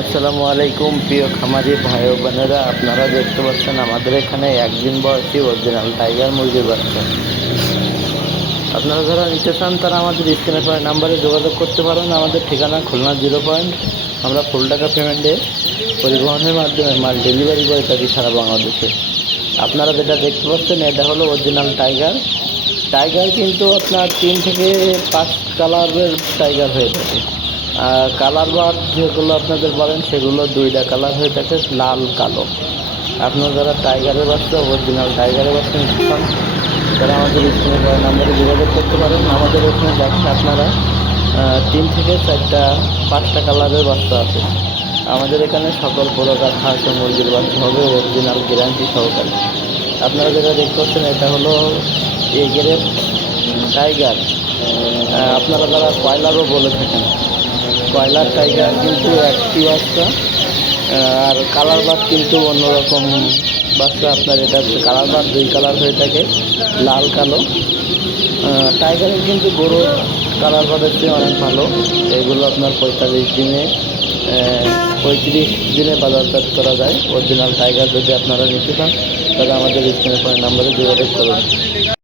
আসসালামু আলাইকুম প্রিয় খামারি ভাই ও বোনেরা, আপনারা দেখতে পাচ্ছেন আমাদের এখানে একদিন বয়সী অরিজিনাল টাইগার মুরগির বাচ্চা। আপনারা যারা নিতে চান তারা আমাদের স্ক্রিনে পড়া নাম্বারে যোগাযোগ করতে পারেন। আমাদের ঠিকানা খুলনা 0 পয়েন্ট। আমরা ফুল টাকা পেমেন্টে পরিবহনের মাধ্যমে মাল ডেলিভারি করে থাকি সারা বাংলাদেশে। আপনারা যেটা দেখতে পাচ্ছেন এটা হলো অরিজিনাল টাইগার। টাইগার কিন্তু আপনার 3 থেকে 5 কালারের টাইগার হয়ে থাকে। আর কালার বার যেগুলো আপনাদের বলেন সেগুলো 2টা কালার হয়ে থাকে, লাল কালো। আপনারা যারা টাইগারের বাচ্চা অরিজিনাল টাইগারের বাচ্চা নিতে চান তারা আমাদের স্ক্রিনে দেওয়া নাম্বারে যোগাযোগ করতে পারেন। আমাদের এখানে দেখেন আপনারা 3 থেকে 4টা 5টা কালারের বাচ্চা আছে। আমাদের এখানে সকল প্রকার হাঁস ও মুরগির বাচ্চা হবে অরিজিনাল গ্যারান্টি সহকারে। আপনারা যেটা দেখতে পাচ্ছেন এটা হলো এ গ্রেড টাইগার। আপনারা যারা কয়লারও বলে থাকেন, কয়লার টাইগার কিন্তু একটি বাচ্চা। আর কালার বাদ কিন্তু অন্যরকম বাচ্চা। আপনার এটা হচ্ছে কালার বাদ 2 কালার হয়ে থাকে, লাল কালো। টাইগারের কিন্তু গরুর কালার বাদের চেয়ে অনেক ভালো। এগুলো আপনার 35 দিনে বাজারজাত করা যায়। অরিজিনাল টাইগার যদি আপনারা নিতে চান তাহলে আমাদের স্ক্রিনে পড়া নাম্বারে যোগাযোগ করুন।